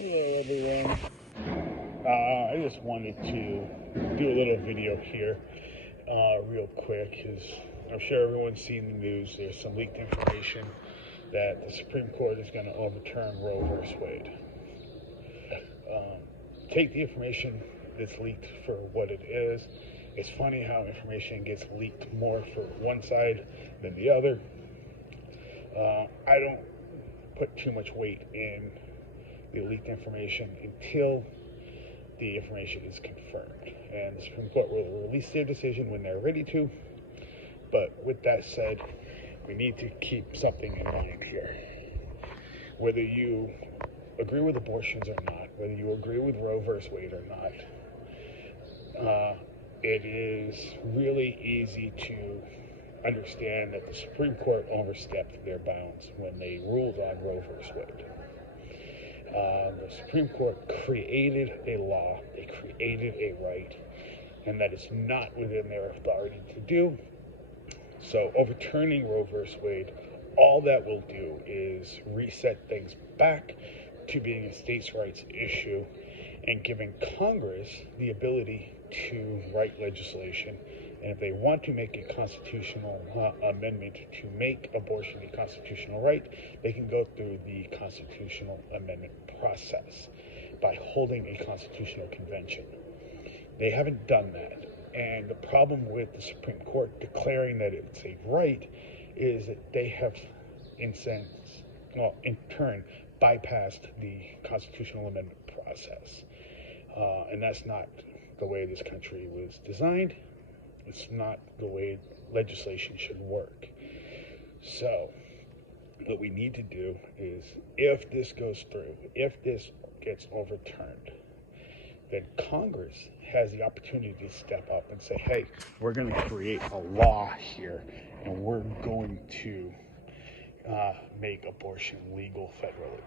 Hey everyone. I just wanted to do a little video here, real quick, because I'm sure everyone's seen the news. There's some leaked information that the Supreme Court is going to overturn Roe versus Wade. Take the information that's leaked for what it is. It's funny how information gets leaked more for one side than the other. I don't put too much weight in the leaked information until the information is confirmed. And the Supreme Court will release their decision when they're ready to. But with that said, we need to keep something in mind here. Whether you agree with abortions or not, whether you agree with Roe versus Wade or not, it is really easy to understand that the Supreme Court overstepped their bounds when they ruled on Roe versus Wade. The Supreme Court created a law, they created a right, and that is not within their authority to do. So overturning Roe versus Wade, all that will do is reset things back to being a states' rights issue and giving Congress the ability to write legislation. And if they want to make a constitutional amendment to make abortion a constitutional right, they can go through the constitutional amendment process by holding a constitutional convention. They haven't done that. And the problem with the Supreme Court declaring that it's a right is that they have, in turn, bypassed the constitutional amendment process. And that's not the way this country was designed. It's not the way legislation should work. So what we need to do is, if this goes through, if this gets overturned, then Congress has the opportunity to step up and say, hey, we're going to create a law here, and we're going to make abortion legal federally.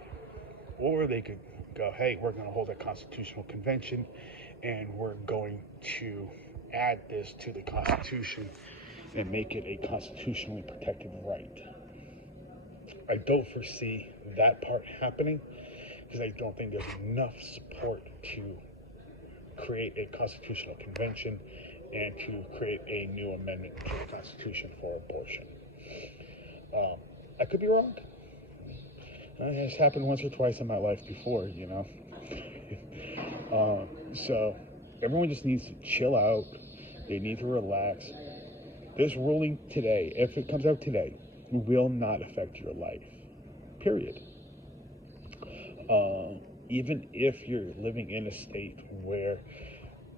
Or they could go, hey, we're going to hold a constitutional convention, and we're going to add this to the Constitution and make it a constitutionally protected right. I don't foresee that part happening because I don't think there's enough support to create a constitutional convention and to create a new amendment to the Constitution for abortion. I could be wrong. It has happened once or twice in my life before, you know. So everyone just needs to chill out. They need to relax. This ruling today, if it comes out today, will not affect your life. Period. Even if you're living in a state where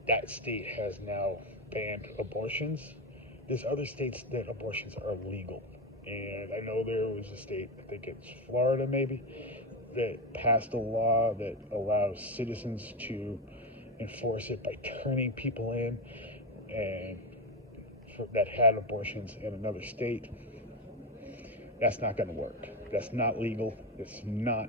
that state has now banned abortions, there's other states that abortions are legal. And I know there was a state, I think it's Florida maybe, that passed a law that allows citizens to enforce it by turning people in and that had abortions in another state. That's not going to work. That's not legal. It's not.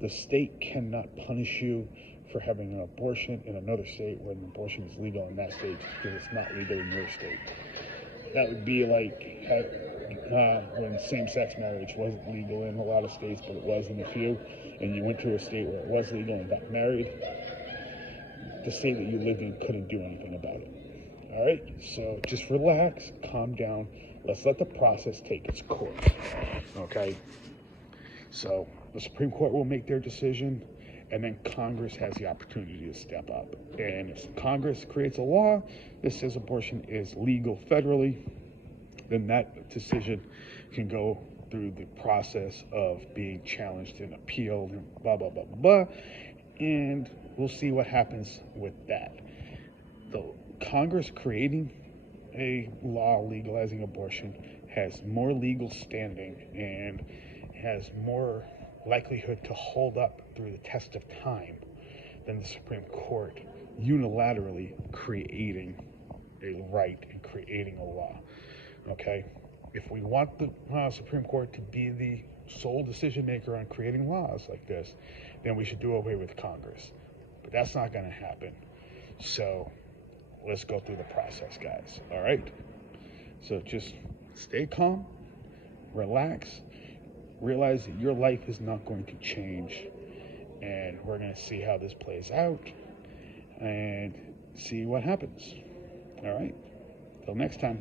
The state cannot punish you for having an abortion in another state when abortion is legal in that state because it's not legal in your state. That would be like when same-sex marriage wasn't legal in a lot of states, but it was in a few, and you went to a state where it was legal and got married. The state that you lived in couldn't do anything about it. All right, so just relax, calm down. Let's let the process take its course. Okay, so the Supreme Court will make their decision, and then Congress has the opportunity to step up. And if Congress creates a law that says abortion is legal federally, then that decision can go through the process of being challenged and appealed and blah, blah, blah, blah, blah. And we'll see what happens with that. The Congress creating a law legalizing abortion has more legal standing and has more likelihood to hold up through the test of time than the Supreme Court unilaterally creating a right and creating a law. Okay? If we want the Supreme Court to be the sole decision maker on creating laws like this, then we should do away with Congress. But that's not going to happen. So let's go through the process, guys. All right? So just stay calm, relax, realize that your life is not going to change and we're going to see how this plays out and see what happens. All right. Till next time.